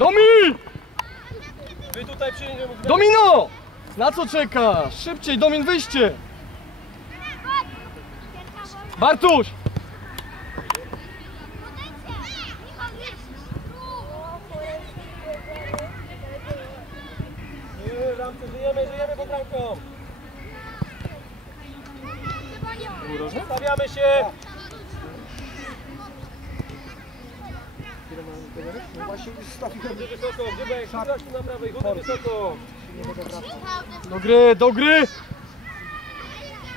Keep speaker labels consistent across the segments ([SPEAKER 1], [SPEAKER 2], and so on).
[SPEAKER 1] Domi!
[SPEAKER 2] Wy tutaj przyjdziemy.
[SPEAKER 1] Domino! Na co czekasz? Szybciej, Domin, wyjście! Bartuś!
[SPEAKER 2] Żyjemy żyjemy, żyjemy pod ramką. Się. Chudy wysoko, grzybek, tu na prawej, chudy wysoko.
[SPEAKER 1] Do gry, do gry!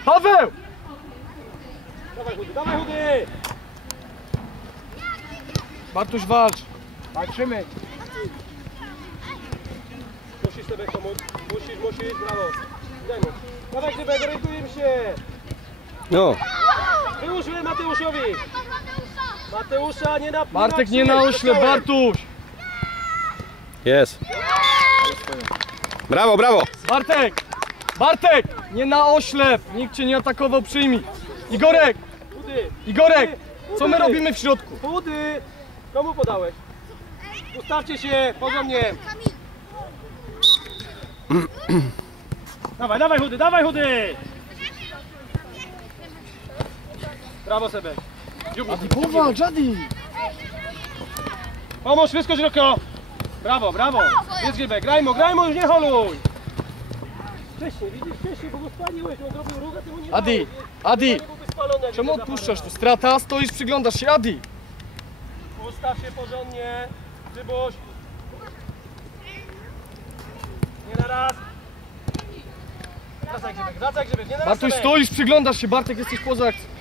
[SPEAKER 1] Paweł!
[SPEAKER 2] Dawaj chudy, dawaj chudy!
[SPEAKER 1] Bartuś walcz!
[SPEAKER 3] Walczymy.
[SPEAKER 2] Musisz sobie pomóc, musisz, musisz, brawo. Daj mu. Dawaj grzybek, orientujemy się.
[SPEAKER 4] No,
[SPEAKER 2] Wyłóżmy Mateuszowi. Mateusza nie na
[SPEAKER 1] Bartek nie na oślep, Bartuś!
[SPEAKER 4] jest. Brawo, brawo.
[SPEAKER 1] Bartek! Bartek! Nie na oślep! Nikt cię nie atakował, przyjmij! Igorek!
[SPEAKER 2] Chudy,
[SPEAKER 1] Igorek! Co my robimy w środku?
[SPEAKER 2] chudy. Komu podałeś? Ustawcie się, porządnie. Dawaj, dawaj chudy, dawaj chudy! Brawo Sebek.
[SPEAKER 1] Adi, powalcz, Adi!
[SPEAKER 2] Pomóż, wyskocz Roko! Brawo, brawo! Jest Grzybek, grajmo, grajmo, już nie holuj! Wcześniej, widzisz, wcześniej, bo go spaliłeś, on zrobił ruch, a ty mu nie
[SPEAKER 1] Adi. Adi! Czemu odpuszczasz tu? Strata, stoisz, przyglądasz się, Adi!
[SPEAKER 2] Ustaw się porządnie, Grzybuś. Nie na raz. Wracaj Grzybek, wracaj Grzybek, nie na raz
[SPEAKER 1] Bartuś, stoisz, przyglądasz się, Bartek, jesteś poza akcją.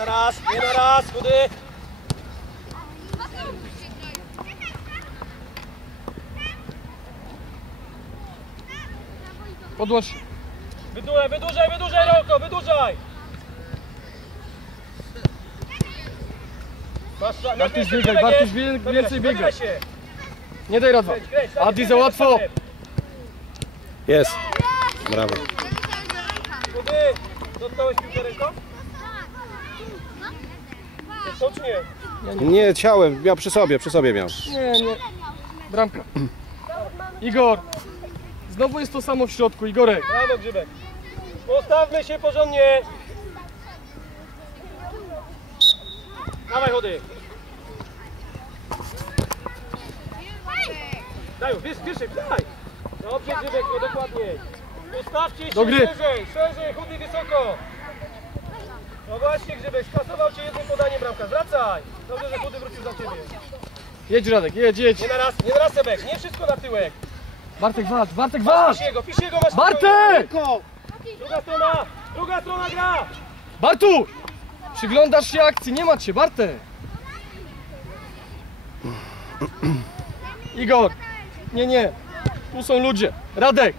[SPEAKER 2] Na raz, nie na raz, chudy!
[SPEAKER 1] Się.
[SPEAKER 2] Wydłużaj, wydłużaj, wydłużaj Roko, wydłużaj!
[SPEAKER 1] Bartuś,
[SPEAKER 2] więcej,
[SPEAKER 1] biegaj, Bartuś, więcej biegaj. Nie daj radwa. Adi, za łatwo!
[SPEAKER 4] Jest. Brawo.
[SPEAKER 2] Chudy, dotknąłeś piłkę ręką? To czy nie?
[SPEAKER 4] Nie, ciałem, miał przy sobie, przy sobie miał.
[SPEAKER 1] Nie, nie. Bramka. Igor! Znowu jest to samo w środku, Igorek.
[SPEAKER 2] Brawo Grzybek. Postawmy się porządnie. Dawaj chody. Daj, wiesz, wyżej, daj. Dobrze Grzybek, no dokładnie. Ustawcie się
[SPEAKER 1] Do gry.
[SPEAKER 2] szerzej, szerzej, chudy wysoko. No właśnie Grzybek, skasował cię jednym podaniem bramka. Zwracaj. Dobrze, że chudy wrócił za ciebie.
[SPEAKER 1] Jedź Radek, jedź, jedź.
[SPEAKER 2] Nie na raz, nie na raz Sebek, nie wszystko na tyłek.
[SPEAKER 1] Bartek walcz, Bartek walcz!
[SPEAKER 2] Pisz jego, pisz jego masz.
[SPEAKER 1] Bartek!
[SPEAKER 2] Druga strona, druga strona gra.
[SPEAKER 1] Bartu! Przyglądasz się akcji, nie ma cię, Bartek! Igor! Nie, nie. Tu są ludzie. Radek!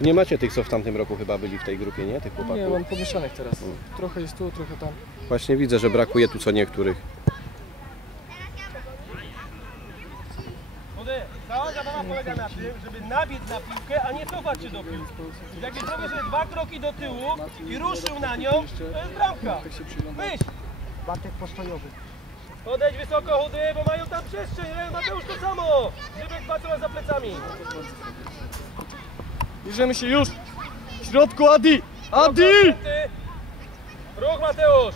[SPEAKER 4] Nie macie tych, co w tamtym roku chyba byli w tej grupie, nie? Tych
[SPEAKER 1] Nie,
[SPEAKER 4] chłopaków.
[SPEAKER 1] mam pomieszanych teraz. Trochę jest tu, trochę tam.
[SPEAKER 4] Właśnie widzę, że brakuje tu co niektórych.
[SPEAKER 2] Cała zabawa polega na tym, żeby nabiec na piłkę, a nie cofać się do piłki. Jak zrobię sobie dwa kroki do tyłu i ruszył na nią, to jest bramka. Wyjść!
[SPEAKER 3] Bartek postojowy.
[SPEAKER 2] Podejdź wysoko, chudy, bo mają tam przestrzeń. Mateusz to samo. Grzybek patrzą za plecami.
[SPEAKER 1] Bierzemy się już! W środku Adi! Adi!
[SPEAKER 2] Ruch Mateusz.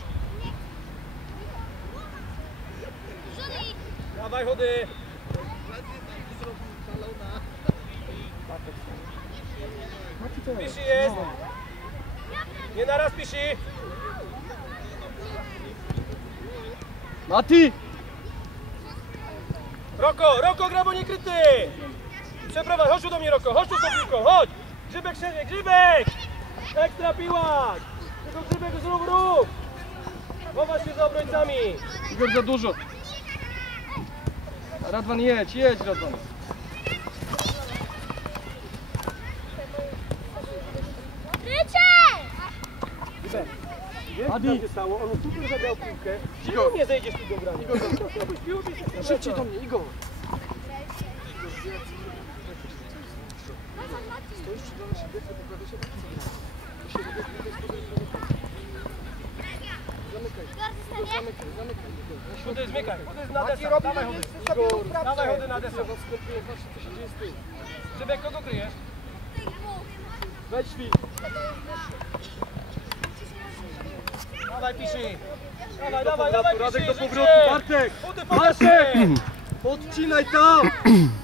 [SPEAKER 2] Dawaj chudy. Pisi jest. Nie naraz pisi.
[SPEAKER 1] Mati!
[SPEAKER 2] Roko, Roko gra, bo nie kryty! Przeprowadź, chodź tu do mnie Roko, chodź tu z piłką, chodź! Grzybek szerzej, Grzybek! Ekstra piła! Tylko Grzybek zrób ruch! Chowasz się za obrońcami!
[SPEAKER 1] Igor za dużo. Radwan jedź, jedź Radwan.
[SPEAKER 2] Wiesz,
[SPEAKER 1] Adi.
[SPEAKER 2] co się stało? On super zagrał piłkę. Czemu nie zejdziesz tu do grania? Igor, piłkę
[SPEAKER 1] Szybciej do mnie, Igor. Zamykaj, zamykaj.
[SPEAKER 2] Chudy, zmykaj. Chudy na
[SPEAKER 3] Mati
[SPEAKER 2] desa.
[SPEAKER 3] robi
[SPEAKER 2] Dawaj chody.
[SPEAKER 3] w
[SPEAKER 2] Dawaj chody na desa.
[SPEAKER 1] Zobacz, skąpiłem, patrzcie co się dzieje z tyłu.
[SPEAKER 2] Grzybek, kogo kryjesz?
[SPEAKER 1] Weź świt.
[SPEAKER 2] Dawaj, piszy. Dawaj, dawaj, dawaj,
[SPEAKER 1] Radek do powrotu. Bartek!
[SPEAKER 2] Chudy,
[SPEAKER 1] Bartek! Podcinaj tam!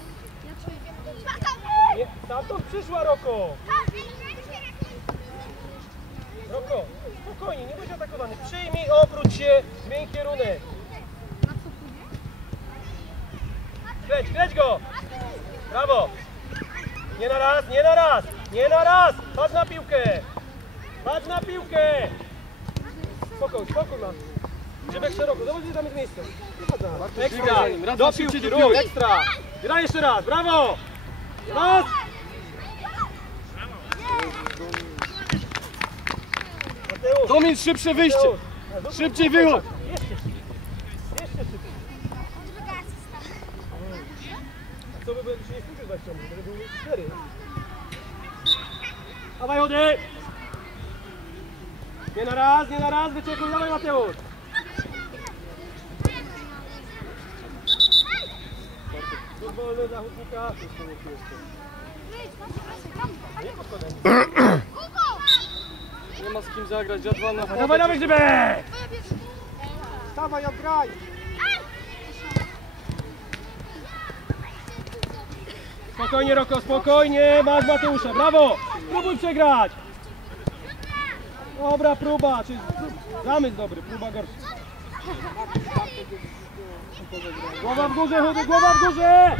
[SPEAKER 2] Nie, Stamtąd przyszła Roko. Roko, spokojnie, nie bądź atakowany. Przyjmij, obróć się, zmień kierunek. Kręć, kręć go! Brawo! Nie na raz, nie na raz, nie na raz! Patrz na piłkę! Patrz na piłkę! Spokój, spokój mam. Grzybek szeroko, zobacz gdzie tam jest miejsce. Ekstra, do piłki, ruch, ekstra! Graj jeszcze raz, brawo! Raz!
[SPEAKER 1] Domin, szybsze wyjście! Szybciej wychodź!
[SPEAKER 2] Jeszcze. Jeszcze. Co by się nie skończył 20 minut, to by były 4. Dawaj, chody! Nie na raz, nie na rzut, wyczekuj, dawaj Mateusz! Rzut wolny dla chudnika.
[SPEAKER 1] Nie ma z kim zagrać, jadła na
[SPEAKER 2] Dawaj, dawaj, Grzybek!
[SPEAKER 3] Dawaj, odgraj.
[SPEAKER 2] Spokojnie, Roko, spokojnie, masz Mateusza, brawo! Próbuj przegrać! Dobra próba, czy zamysł dobry, próba gorsza. Głowa w górze, chudy, głowa w górze!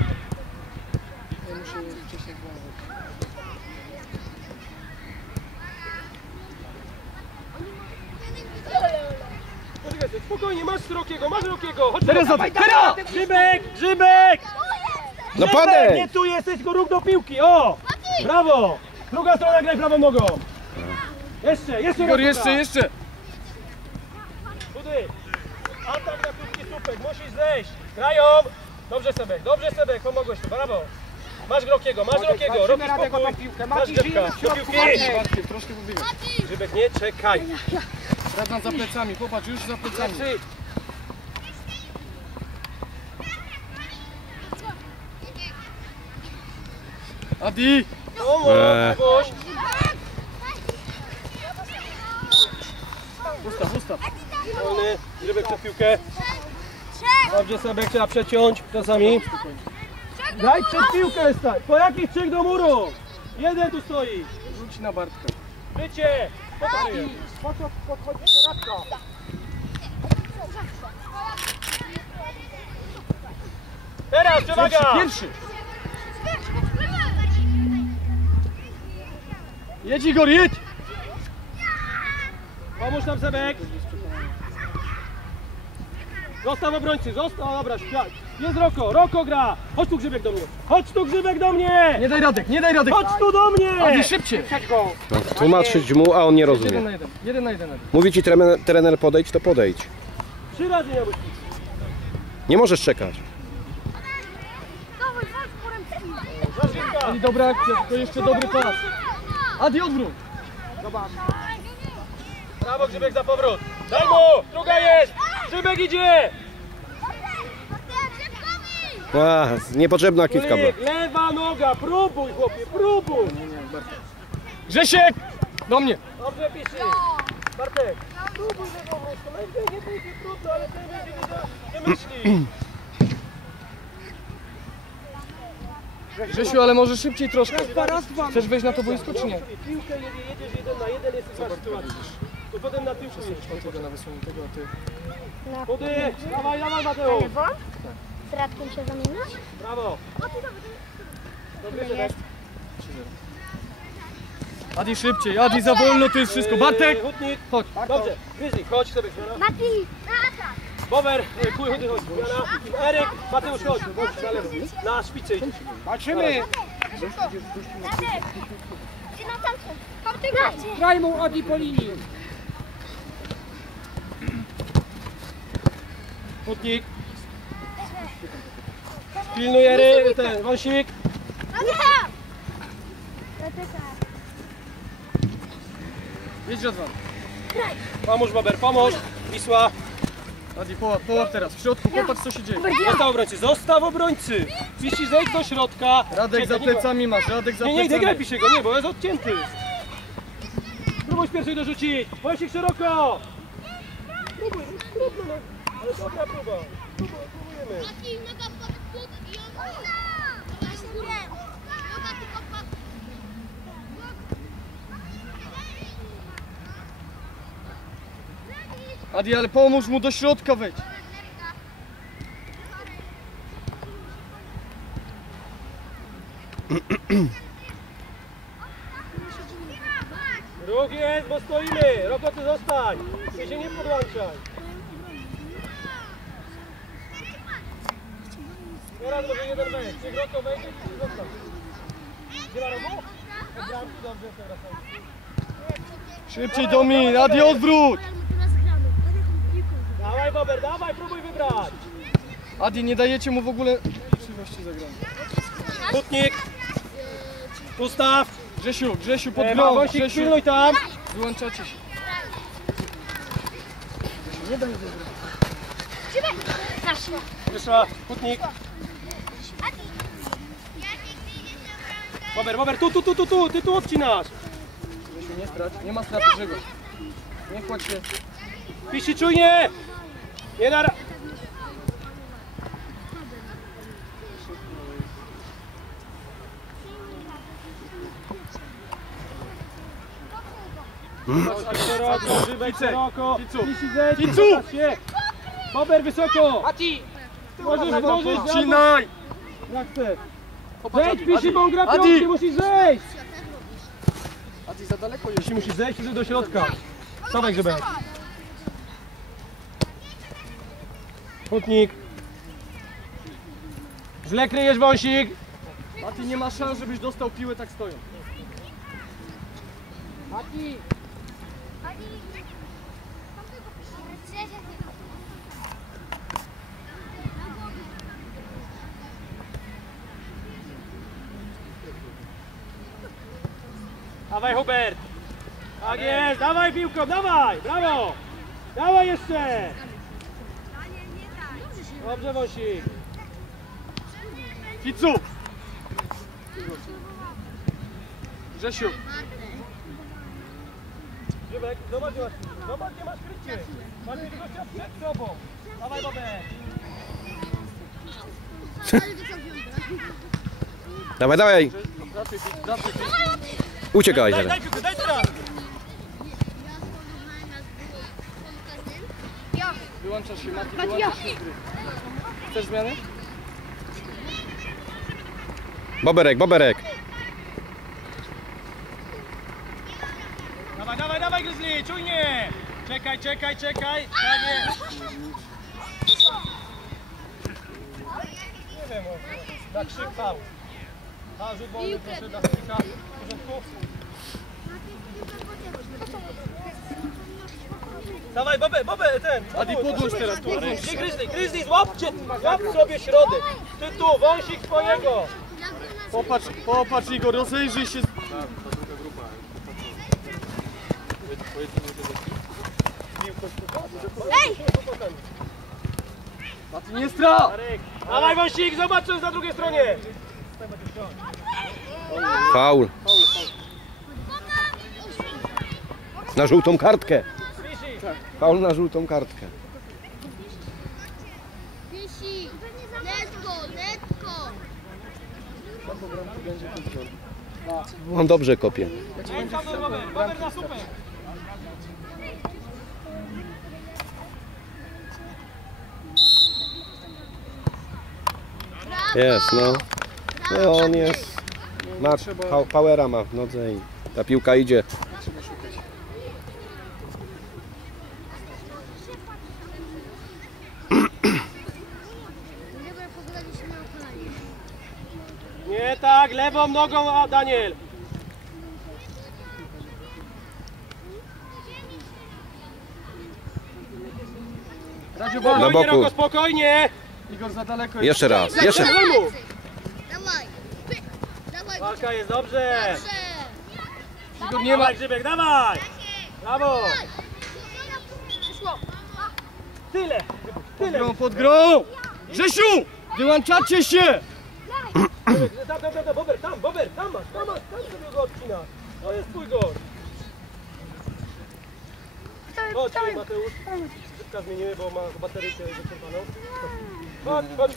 [SPEAKER 2] Spokojnie, masz Rokiego, masz Rokiego, chodź
[SPEAKER 1] Teraz
[SPEAKER 2] dawaj,
[SPEAKER 1] teraz!
[SPEAKER 2] Grzybek, Grzybek!
[SPEAKER 4] No podejdź!
[SPEAKER 2] Nie tu jesteś, tylko rób do piłki, o! Brawo! Druga strona, graj prawą nogą! Jeszcze, jeszcze
[SPEAKER 1] Igor, jeszcze, jeszcze!
[SPEAKER 2] Chudy! Atak na krótki słupek, musisz zejść! Grają! Dobrze Sebek, dobrze Sebek, pomogłeś tu, brawo! Masz Grokiego, masz Grokiego,
[SPEAKER 3] o
[SPEAKER 2] spokój! Masz Grzybka, do piłki! Grzybek, nie czekaj!
[SPEAKER 1] Radna za plecami, popatrz, już za plecami. Adi!
[SPEAKER 4] Eee.
[SPEAKER 1] Ustaw, ustaw.
[SPEAKER 2] Wolny, Grzybek przed piłkę. Dobrze Sebek, trzeba przeciąć czasami. Daj przed piłkę stać! Po jakich trzech do muru? Jeden tu stoi!
[SPEAKER 1] Rzuć na Bartka.
[SPEAKER 2] Wycie! Teraz przewaga!
[SPEAKER 1] pierwszy! Jedź Igor, jedź!
[SPEAKER 2] Pomóż nam Sebek! Zostaw obrońcy, zostaw, dobra, śpiać. Jest Roko, Roko gra! Chodź tu Grzybek do mnie! Chodź tu Grzybek do mnie!
[SPEAKER 1] Nie daj Radek, nie daj Radek!
[SPEAKER 2] Chodź tu do mnie!
[SPEAKER 1] Adi, szybciej!
[SPEAKER 4] No, tłumaczyć mu, a on nie
[SPEAKER 1] Jeden
[SPEAKER 4] rozumie.
[SPEAKER 1] na jeden, jeden na jeden.
[SPEAKER 4] Mówi ci trener, trener podejdź, to podejdź.
[SPEAKER 2] Trzy razy pić.
[SPEAKER 4] Nie możesz czekać.
[SPEAKER 1] Adi, dobra akcja, to jeszcze dobry pas. Adi, odwrót!
[SPEAKER 3] Zobacz.
[SPEAKER 2] Brawo Grzybek za powrót! Daj mu! Druga jest! Grzybek idzie!
[SPEAKER 4] A, niepotrzebna kiwka była.
[SPEAKER 2] Lewa noga, próbuj chłopie, próbuj!
[SPEAKER 1] Grzesiek! Do mnie!
[SPEAKER 2] Dobrze piszy. Bartek, próbuj lewą rączką. Najpierw nie będzie trudno, ale ten będzie nie, nie myśli.
[SPEAKER 1] Grzesiu, ale może szybciej troszkę.
[SPEAKER 3] Raz, dwa.
[SPEAKER 1] Chcesz wejść na to boisko, czy nie?
[SPEAKER 2] Piłkę jedzie, jedziesz jeden na jeden, jesteś w sytuacji. To potem na tyłku jedziesz.
[SPEAKER 1] Tego na wysuniętego, a ty...
[SPEAKER 2] Chudy, dawaj, dawaj Mateusz.
[SPEAKER 5] Z Radkiem się zamienić?
[SPEAKER 2] Brawo. Dobry Sebek.
[SPEAKER 1] Adi, szybciej, Adi, za wolno to jest wszystko. Bartek!
[SPEAKER 2] Hutnik.
[SPEAKER 1] Chodź.
[SPEAKER 2] Dobrze, Gryzik, chodź sobie zmiana.
[SPEAKER 5] Mati! Tata!
[SPEAKER 2] Bower, yy, kuj, chudy, chodź. Zmiana. Eryk, Mateusz, chodź. Chodź na lewo. Na szpicy idź.
[SPEAKER 3] Walczymy.
[SPEAKER 5] Radek! Na ty gracie!
[SPEAKER 3] Graj mu Adi po linii.
[SPEAKER 2] Hutnik. Pilnuj Ery, ten, wąsik.
[SPEAKER 1] Jedź Radwan.
[SPEAKER 2] Pomóż Bober, pomóż. Wisła.
[SPEAKER 1] Adi, połap, połap teraz. W środku, popatrz co się dzieje.
[SPEAKER 2] Zostaw obrońcy, zostaw obrońcy. Piści zejdź do środka.
[SPEAKER 1] Radek za
[SPEAKER 2] nie
[SPEAKER 1] plecami masz, Radek za
[SPEAKER 2] Nie, nie, nie graj
[SPEAKER 1] plecami.
[SPEAKER 2] Pisiego, nie, bo jest odcięty. Próbuj z pierwszej dorzucić. Wojciech szeroko. Próbuj, no. Ale dobra próba. Próbuj, próbujemy.
[SPEAKER 1] Adi, ale pomóż mu do środka wejdź.
[SPEAKER 2] Ruch jest, bo stoimy. Roko, ty zostań. Ty się nie podłączaj. Teraz może jeden wejść. Niech Roko wejdzie, ty zostań. Gdzie ma rogu? Bramki, dobrze, teraz.
[SPEAKER 1] Szybciej Domin, Adi odwróć.
[SPEAKER 2] Dawaj, Bober, dawaj, próbuj wybrać.
[SPEAKER 1] Adi, nie dajecie mu w ogóle możliwości zagrania.
[SPEAKER 2] Kutnik. Ustaw.
[SPEAKER 1] Grzesiu, Grzesiu, pod
[SPEAKER 2] E,
[SPEAKER 1] grą,
[SPEAKER 2] Wojciech,
[SPEAKER 1] Grzesiu.
[SPEAKER 2] pilnuj tam.
[SPEAKER 1] Wyłączacie się.
[SPEAKER 2] Wyszła, kutnik. Bober, Bober, tu, tu, tu, tu, tu, ty tu odcinasz.
[SPEAKER 1] Grzesiu, nie strać, nie ma straty Grzegorz. Nie kładź się.
[SPEAKER 2] Pisi czujnie. Nie na... ra- szeroko, grzybek szeroko. Się. Bober wysoko. Możesz, możesz,
[SPEAKER 1] Odcinaj!
[SPEAKER 2] jak chcesz. Zejdź, Pisi, bo on gra
[SPEAKER 1] Adi.
[SPEAKER 2] piątki, musisz zejść.
[SPEAKER 1] Adi, za daleko jest.
[SPEAKER 2] Pisi, musisz zejść Pisi, do środka. Stawaj grzybek. Putnik. Źle kryjesz wąsik.
[SPEAKER 1] Mati, nie ma szans, żebyś dostał piłę tak stoją.
[SPEAKER 3] Mati!
[SPEAKER 2] Dawaj Hubert! Tak jest, dawaj piłką, dawaj! Brawo! Dawaj jeszcze! Dobrze Wosik!
[SPEAKER 1] Ficu! Grzesiu,
[SPEAKER 2] Grzybek, zobacz, zobacz gdzie masz krycie! Masz gościa przed sobą! Dawaj Bobek!
[SPEAKER 4] Dawaj, dawaj.
[SPEAKER 2] Daj,
[SPEAKER 4] teraz.
[SPEAKER 2] Daj teraz!
[SPEAKER 1] wyłączasz się, Mati, wyłączasz się. Chcesz zmianę?
[SPEAKER 4] Boberek, boberek.
[SPEAKER 2] Dawaj, dawaj, dawaj Grizzly, czujnie! Czekaj, czekaj, czekaj! Tak jest! Nie wiem, może. Tak fał. A, rzut wolny, proszę, dla Hubika. W porządku? Dawaj, Bobę, Bobę, ten!
[SPEAKER 1] Adi, podłącz teraz, tu.
[SPEAKER 2] Gdzie Grizzly? Grizzly, złapcie! Złap sobie środek! Ty tu, wąsik twojego!
[SPEAKER 1] Popatrz, popatrz Igor, rozejrzyj się. Mati, nie strach!
[SPEAKER 2] Dawaj, wąsik, zobacz, co jest na drugiej stronie!
[SPEAKER 4] Faul. Na żółtą kartkę. Faul na żółtą kartkę. On dobrze kopie. Jest, no. No on jest. Ma, powera ma w nodze i ta piłka idzie.
[SPEAKER 2] Nie tak, lewą nogą, a Daniel!
[SPEAKER 1] Radziu,
[SPEAKER 4] Na
[SPEAKER 1] wolno.
[SPEAKER 4] Boku.
[SPEAKER 2] Spokojnie!
[SPEAKER 1] Igor, za daleko jest.
[SPEAKER 4] Jeszcze raz, jeszcze.
[SPEAKER 2] Dawaj mu!
[SPEAKER 5] Dawaj! Pyk. Dawaj!
[SPEAKER 2] Walka jest dobrze!
[SPEAKER 5] Dobrze!
[SPEAKER 1] Nie ma...
[SPEAKER 2] Grzybek, dawaj! Brawo!
[SPEAKER 5] Szło!
[SPEAKER 2] Tyle! tylem.
[SPEAKER 1] Grą pod grą! Grzesiu! Wyłączacie się!
[SPEAKER 2] Tam, tam, tam, tam, Bober, tam, Bober, tam masz, tam masz, tam sobie go odcinasz. To jest twój gol. Chodź, Mateusz. Szybka zmienimy, bo ma bateryjkę wyczerpaną. Chodź, chodź.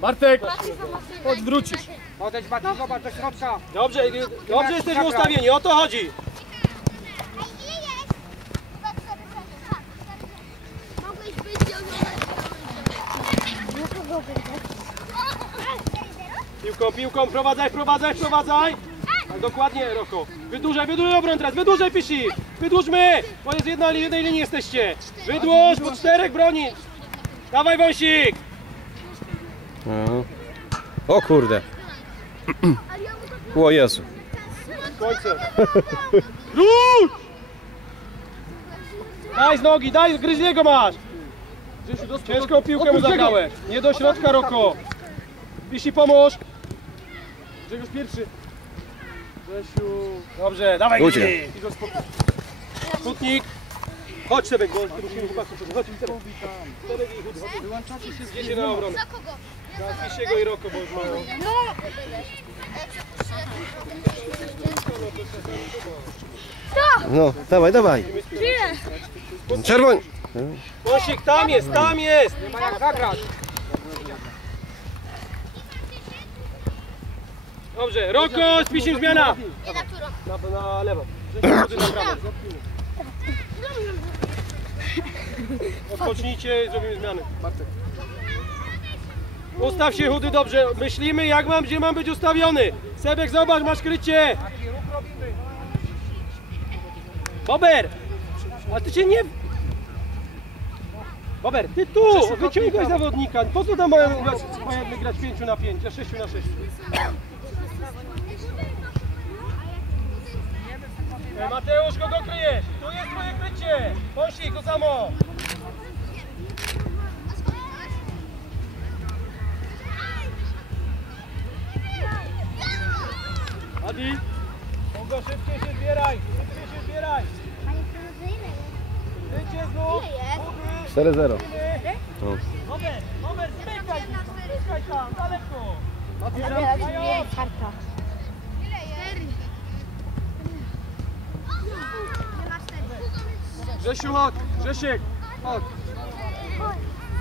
[SPEAKER 1] Bartek! Chodź, wrócisz.
[SPEAKER 3] Odejdź Mati, zobacz do środka.
[SPEAKER 2] Dobrze, dobrze jesteśmy ustawieni, o to chodzi. Piłką, piłką, prowadzaj, prowadzaj, prowadzaj. Tak, dokładnie, Roko. Wydłużaj, wydłużaj obron teraz, wydłużaj, Pisi. Wydłużmy, bo jest jedna, jednej linii jesteście. Wydłuż, po czterech broni. Dawaj, Wąsik.
[SPEAKER 4] No. O kurde. O Jezu.
[SPEAKER 2] Rusz! Daj z nogi, daj, gryźliego masz. Ciężką piłkę mu zagrałeś. Nie do środka, Roko. Pisi, pomóż.
[SPEAKER 1] Grzegorz pierwszy. Grzesiu.
[SPEAKER 2] Dobrze, dawaj. Kutnik. Chodź Sebek, bo musimy chłopaków. Chodź Sebek. Sebek i chodź.
[SPEAKER 1] Wyłączacie się z
[SPEAKER 2] Idziecie na obronę.
[SPEAKER 5] Za kogo?
[SPEAKER 2] Za Pisiego i Roko, bo już mają.
[SPEAKER 4] No, dawaj, dawaj. Czerwoń.
[SPEAKER 2] Wąsik, tam jest, tam jest.
[SPEAKER 3] Nie ma jak zagrać.
[SPEAKER 2] Dobrze, Roko, z Pisiem zmiana.
[SPEAKER 5] Na?
[SPEAKER 2] Na, na lewo. Na prawo. Odpocznijcie i zrobimy zmiany. Ustaw się chudy dobrze. Myślimy jak mam, gdzie mam być ustawiony. Sebek, zobacz, masz krycie. Bober! A ty się nie... Bober, ty tu! Wyciągaj zawodnika. Po co tam mają grać, mają grać 5 na 5, a 6 na 6? E, Mateusz, kogo kryjesz? Tu jest twoje krycie! Pąsik, to samo! Adi! Kogo szybciej się zbieraj! Szybciej się zbieraj!
[SPEAKER 5] Panie trenerze, ile jest?
[SPEAKER 2] Znów!
[SPEAKER 5] Ile jest?
[SPEAKER 4] 4-0.
[SPEAKER 2] Robert, Robert, zmykaj! Zmykaj tam, daleko!
[SPEAKER 5] Nie, karta. Ile jest? Nie ma cztery.
[SPEAKER 1] Grzesiu, chodź! Grzesiek! Chodź!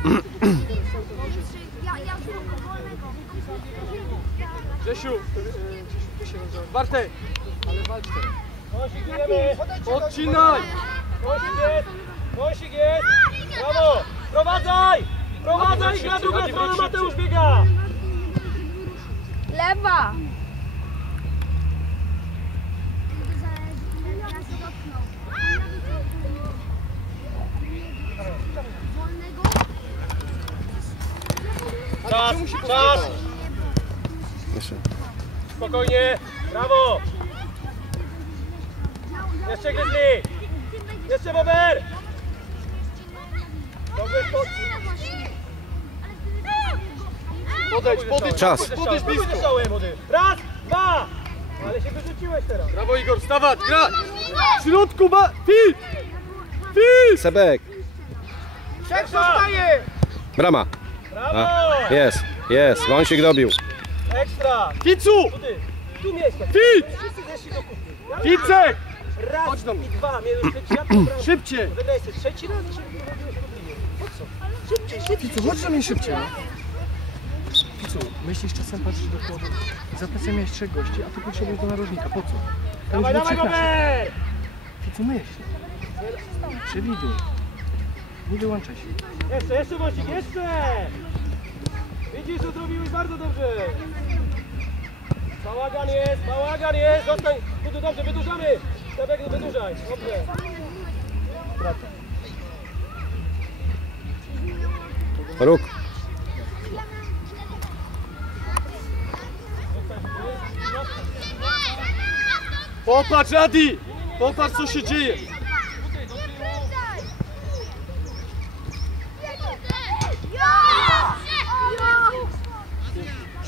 [SPEAKER 1] Grzesiu! Grzesiu, ty się rozdział. Bartek! Ale walcz teraz. Odcinaj!
[SPEAKER 2] Pąsik jest! Pąsik jest! Brawo! Prowadzaj! Prowadzaj!
[SPEAKER 1] Adi,
[SPEAKER 2] strona,
[SPEAKER 1] wróć
[SPEAKER 2] Mateusz biega!
[SPEAKER 5] Lewa.
[SPEAKER 2] Czas, czas!
[SPEAKER 4] Jeszcze.
[SPEAKER 2] Spokojnie! Brawo! Jeszcze Grizzly! Jeszcze Bober! Dobrze, chodź.
[SPEAKER 1] Podejdź, podejdź!
[SPEAKER 4] Czas.
[SPEAKER 1] Podejdź blisko!
[SPEAKER 2] Raz, dwa! Ale się wyrzuciłeś teraz.
[SPEAKER 1] Brawo Igor, wstawać! Grać! W środku ma... Fit! Fit!
[SPEAKER 4] Sebek.
[SPEAKER 3] Trzech zostaje.
[SPEAKER 4] Brama.
[SPEAKER 2] Brawo!
[SPEAKER 4] Jest, jest. Wąsik dobił.
[SPEAKER 2] Ekstra!
[SPEAKER 1] Ficu!
[SPEAKER 2] Chudy, tu miejsce. Kupy.
[SPEAKER 1] Ficek!
[SPEAKER 2] Raz
[SPEAKER 1] Chodź do mnie.
[SPEAKER 2] i dwa. Pobrałem.
[SPEAKER 1] Szybciej!
[SPEAKER 2] Wydaje się, trzeci raz linii. Po co? Szybciej, szybciej.
[SPEAKER 1] Ficu, chodź do mnie szybciej! Ficu, myślisz czasem patrzysz do przodu. Za plecem miałeś trzech gości, a ty potrzebujesz do narożnika. Po co? Tam
[SPEAKER 2] Dawaj, dawaj!
[SPEAKER 1] Ficu, myśl. Przewiduj. Nie wyłączaj się.
[SPEAKER 2] Jeszcze, jeszcze Wąsik, jeszcze! Widzisz, co zrobiłeś bardzo dobrze. Bałagan jest, bałagan jest, zostań. Budu, dobrze, wydłużamy. Sebek, wydłużaj, dobrze.
[SPEAKER 4] Róg.
[SPEAKER 1] Popatrz, Adi! Popatrz, co się dzieje!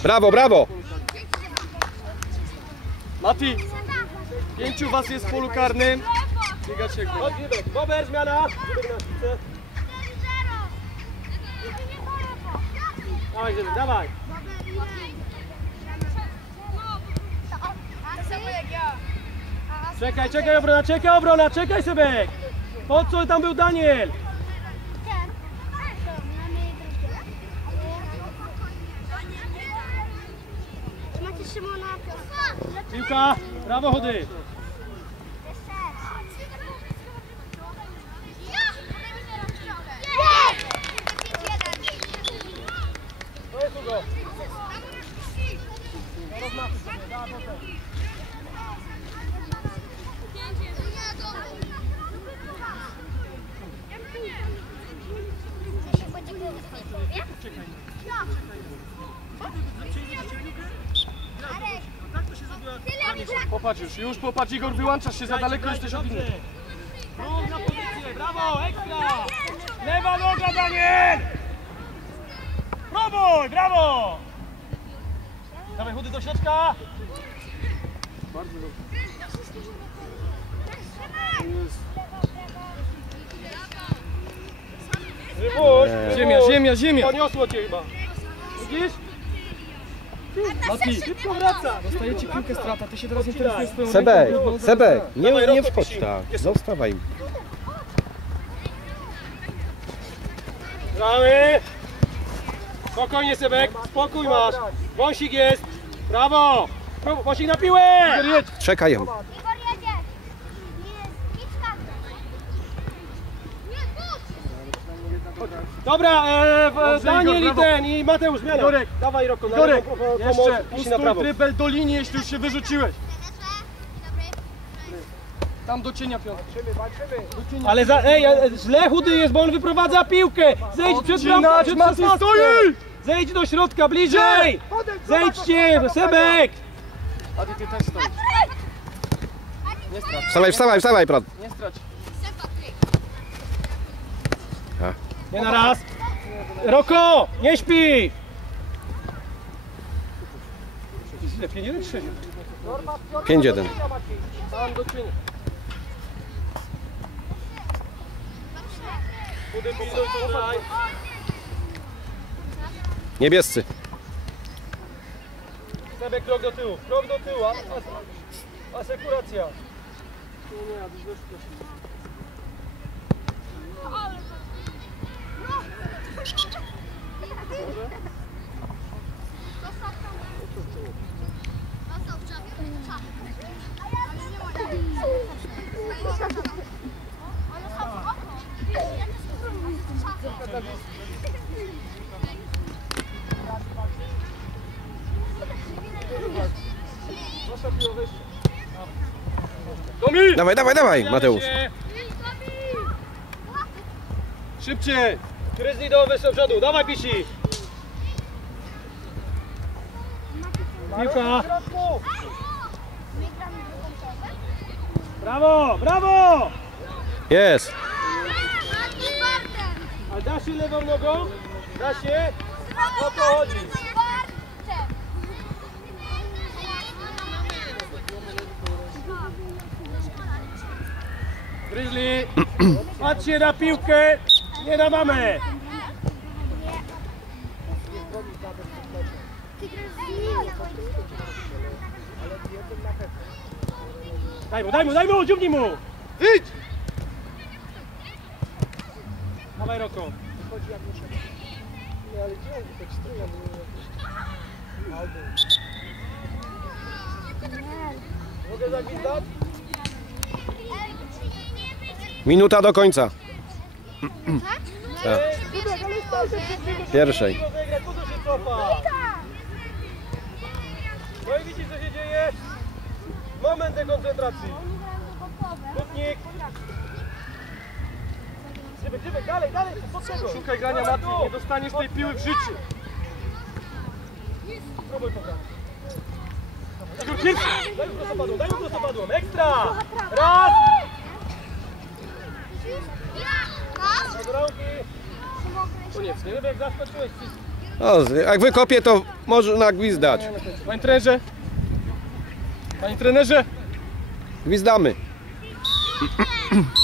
[SPEAKER 4] Brawo, brawo.
[SPEAKER 1] Mati! Pięciu was jest w polu karnym. Biegacie jak
[SPEAKER 2] Bober, zmiana. Dawaj, Grzybek, dawaj. Czekaj, czekaj obrona, czekaj obrona, czekaj Sebek. Po co tam był Daniel?
[SPEAKER 5] Macie Szymona.
[SPEAKER 2] Piłka, brawo chody. To jest Hugo.
[SPEAKER 1] Popatrz już, popatrz Igor, wyłączasz się za daleko, jesteś od innych.
[SPEAKER 2] Ruch na pozycję, brawo, ekstra! Lewa noga, Daniel! Próbuj, brawo! Dawaj chudy do środka! Wypuść,
[SPEAKER 4] Nie.
[SPEAKER 1] Ziemia, ziemia, ziemia!
[SPEAKER 2] Poniosło cię chyba. Widzisz?
[SPEAKER 1] Mati,
[SPEAKER 2] Szybko wraca!
[SPEAKER 1] daję ci piłkę strata, ty się teraz interesujesz swoją
[SPEAKER 4] Sebek,
[SPEAKER 1] ręką,
[SPEAKER 4] Sebek, nie,
[SPEAKER 2] Dawaj,
[SPEAKER 4] nie
[SPEAKER 2] Roko,
[SPEAKER 4] wchodź tak. Zostawaj.
[SPEAKER 2] Gramy! Spokojnie Sebek, spokój masz. Wąsik jest. Brawo! Wąsik na piłę!
[SPEAKER 4] Czekaj
[SPEAKER 2] Dobra, e,
[SPEAKER 1] Dobrze,
[SPEAKER 2] Daniel
[SPEAKER 1] Igor,
[SPEAKER 2] i ten, i Mateusz, zmiana.
[SPEAKER 1] Igorek.
[SPEAKER 2] Dawaj Roko, na
[SPEAKER 1] Igorek,
[SPEAKER 2] lewą po- po-
[SPEAKER 1] jeszcze,
[SPEAKER 2] pomoc, Pisi na prawo.
[SPEAKER 1] trybel do linii, jeśli już się wyrzuciłeś. Tam do cienia piątka. Do cienia.
[SPEAKER 2] Ale za, ej, e, źle chudy jest, bo on wyprowadza piłkę. Zejdź przed bramką, przed! Zejdź do środka, bliżej! Zejdźcie, Sebek!
[SPEAKER 1] Adi, ty też stoi. Nie strać,
[SPEAKER 4] Wstawaj, wstawaj, wstawaj, Prot.
[SPEAKER 1] nie strać.
[SPEAKER 2] Nie na raz. Roko, nie śpi! Źle, 5 3
[SPEAKER 4] 5-1.
[SPEAKER 2] Tam do cienia. Chudy pilnuj tutaj.
[SPEAKER 4] Niebiescy.
[SPEAKER 2] Sebek krok do tyłu, krok do tyłu, asekuracja.
[SPEAKER 1] Domi!
[SPEAKER 4] Dawaj, dawaj, dawaj, Mateusz.
[SPEAKER 1] Szybciej!
[SPEAKER 2] Gryzli do wyższego przodu, dawaj Pisi! Piłka! Brawo, brawo!
[SPEAKER 4] Jest.
[SPEAKER 2] A da się lewą nogą? Da się? O to chodzi. Grizzly, patrzcie na piłkę, nie na mamę. Daj mu, daj mu, daj mu, dziubnij mu.
[SPEAKER 1] Idź!
[SPEAKER 2] Dawaj Roko. Mogę zagwizdać?
[SPEAKER 4] Minuta do końca. Tak. Pierwszej.
[SPEAKER 2] Rozegrać, po co się cofa? No i widzisz co się dzieje? Moment dekoncentracji. Rzutnik. Grzybek, grzybek, dalej, dalej?
[SPEAKER 1] Szukaj grania Mati, nie dostaniesz tej piły w życiu.
[SPEAKER 2] Spróbuj pokazać.
[SPEAKER 1] Igor, pierwszy!
[SPEAKER 2] Daj mu prostopadłą, daj mu prostopadłą, ekstra! Raz!
[SPEAKER 1] Koniec, nie?
[SPEAKER 2] Grzybek, zaskoczyłeś wszystkich.
[SPEAKER 4] O, jak wykopie, to można gwizdać.
[SPEAKER 1] Panie trenerze! Panie trenerze!
[SPEAKER 4] Gwizdamy.